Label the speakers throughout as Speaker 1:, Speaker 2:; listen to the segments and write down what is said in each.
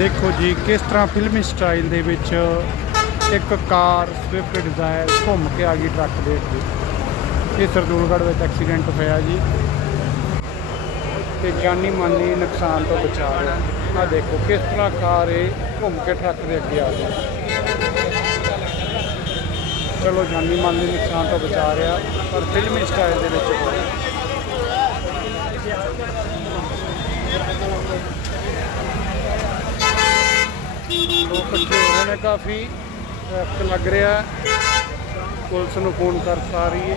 Speaker 1: ਦੇਖੋ ਜੀ, ਕਿਸ ਤਰ੍ਹਾਂ ਫਿਲਮੀ ਸਟਾਈਲ ਦੇ ਵਿੱਚ ਇੱਕ ਕਾਰ ਸਵਿਫਟ ਡਿਜ਼ਾਇਰ ਘੁੰਮ ਕੇ ਆ ਗਈ ਟਰੱਕ ਦੇ ਅੱਗੇ ਇਹ ਸਰਦੂਲਗੜ੍ਹ ਵਿੱਚ ਐਕਸੀਡੈਂਟ ਹੋਇਆ ਜੀ। ਤੇ ਜਾਨੀ ਮਾਨੀ ਨੁਕਸਾਨ ਤੋਂ ਬਚਾ ਰਿਹਾ ਆ ਦੇਖੋ, ਕਿਸ ਤਰ੍ਹਾਂ ਕਾਰ ਇਹ ਘੁੰਮ ਕੇ ਟਰੱਕ ਦੇ ਅੱਗੇ ਆ ਗਈ। ਚਲੋ, ਜਾਨੀ ਮਾਲੀ ਨੁਕਸਾਨ ਤੋਂ ਬਚਾ ਰਿਹਾ, ਪਰ ਫਿਲਮੀ ਸਟਾਈਲ ਦੇ ਵਿੱਚ ਹੋਇਆ। ਇਕੱਠੇ ਹੋ ਰਹੇ ਨੇ ਕਾਫੀ ਟ੍ਰੈਫਿਕ ਲੱਗ ਰਿਹਾ ਪੁਲਿਸ ਨੂੰ ਫੋਨ ਕਰ ਕਰਤਾ ਰਹੀ ਹੈ।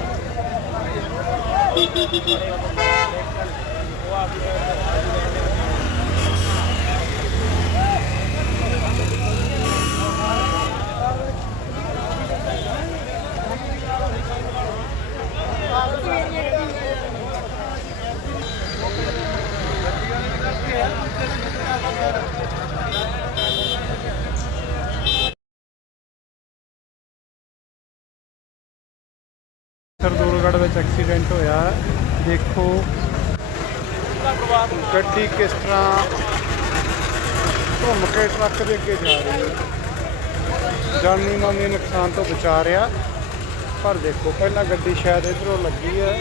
Speaker 1: ਸਰਦੂਲਗੜ੍ਹ ਵਿੱਚ ਐਕਸੀਡੈਂਟ ਹੋਇਆ। ਦੇਖੋ ਗੱਡੀ ਕਿਸ ਤਰ੍ਹਾਂ ਘੁੰਮ ਕੇ ਟਰੱਕ ਦੇ ਅੱਗੇ ਜਾ ਰਹੀ ਹੈ। ਜਾਨੀ ਮਾਨੀ ਨੁਕਸਾਨ ਤੋਂ ਬਚਾ ਰਿਹਾ। ਪਰ ਦੇਖੋ, ਪਹਿਲਾਂ ਗੱਡੀ ਸ਼ਾਇਦ ਇਧਰੋਂ ਲੱਗੀ ਹੈ,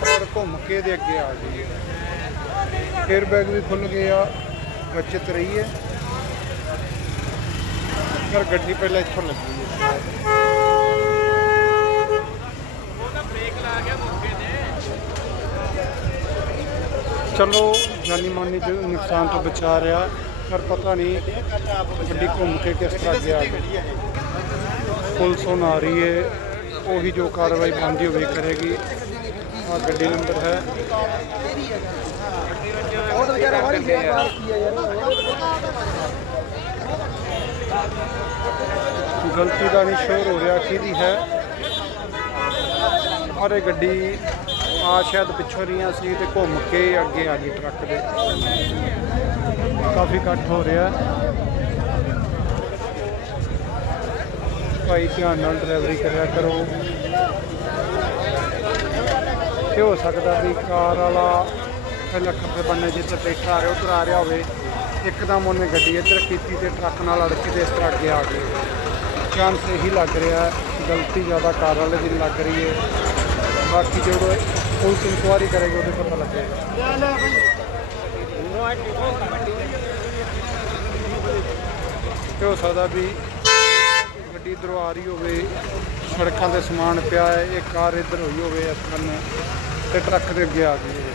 Speaker 1: ਪਰ ਘੁੰਮ ਕੇ ਦੇ ਅੱਗੇ ਆ ਗਈ ਹੈ। 에ਅਰ ਬੈਗ ਵੀ ਖੁੱਲ ਗਿਆ, ਬਚਤ ਰਹੀ ਹੈ। ਪਰ ਗੱਡੀ ਪਹਿਲਾਂ ਇੱਥੋਂ ਲੱਗੀ ਹੈ। ਚਲੋ ਜਾਨੀ ਮਾਨੀ ਜੋ ਨੁਕਸਾਨ ਤੋਂ ਬਚਾ ਰਿਹਾ ਪਰ ਪਤਾ ਨਹੀਂ ਗੱਡੀ ਘੁੰਮ ਕੇ ਕਿਸ ਤਰ੍ਹਾਂ ਗਿਆ ਪੁਲਿਸ ਹੁਣ ਆ ਰਹੀ ਹੈ ਉਹੀ ਜੋ ਕਾਰਵਾਈ ਬਣਦੀ ਹੋਵੇ ਕਰੇਗੀ ਆ ਗੱਡੀ ਨੰਬਰ ਹੈ ਗਲਤੀ ਦਾ ਨਹੀਂ ਸ਼ੋਰ ਹੋ ਰਿਹਾ ਕਿਹਦੀ ਹੈ ਔਰ ਇਹ ਗੱਡੀ ਆ ਸ਼ਾਇਦ ਪਿੱਛੋਂ ਰੀਆਂ ਸੀ ਤੇ ਘੁੰਮ ਕੇ ਅੱਗੇ ਆ ਗਈ ਟਰੱਕ ਦੇ। ਕਾਫੀ ਇਕੱਠ ਹੋ ਰਿਹਾ ਭਾਈ ਧਿਆਨ ਨਾਲ ਡਰਾਈਵਰੀ ਕਰਿਆ ਕਰੋ। ਇਹ ਹੋ ਸਕਦਾ ਵੀ ਕਾਰ ਵਾਲਾ ਪਹਿਲਾਂ ਖੱਬੇ ਬੰਨੇ ਜਿੱਥੇ ਟਰੈਕਟਰ ਆ ਰਿਹਾ, ਉਧਰ ਆ ਰਿਹਾ ਹੋਵੇ। ਇੱਕਦਮ ਉਹਨੇ ਗੱਡੀ ਇੱਧਰ ਕੀਤੀ ਤੇ ਟਰੱਕ ਨਾਲ ਅੜਕੇ ਤੇ ਇਸ ਤਰ੍ਹਾਂ ਅੱਗੇ ਆ ਗਏ। ਚਾਂਸ ਇਹੀ ਲੱਗ ਰਿਹਾ ਗਲਤੀ ਜ਼ਿਆਦਾ ਕਾਰ ਵਾਲੇ ਦੀ ਲੱਗ ਰਹੀ ਹੈ। ਬਾਕੀ ਜਦੋਂ ਪੁਲਿਸ ਇਨਕੁਆਇਰੀ ਕਰੇਗੀ, ਉਹਦੇ ਪਤਾ ਲੱਗੇਗਾ। ਇਹ ਹੋ ਸਕਦਾ ਵੀ ਗੱਡੀ ਇੱਧਰੋਂ ਆ ਰਹੀ ਹੋਵੇ, ਸੜਕਾਂ ਤੇ ਸਮਾਨ ਪਿਆ ਹੈ, ਇਹ ਕਾਰ ਇੱਧਰ ਹੋਈ ਹੋਵੇ, ਇਸ ਬੰਨੇ ਤੇ ਟਰੱਕ ਦੇ ਅੱਗੇ ਆ ਗਈ ਹੋਵੇ।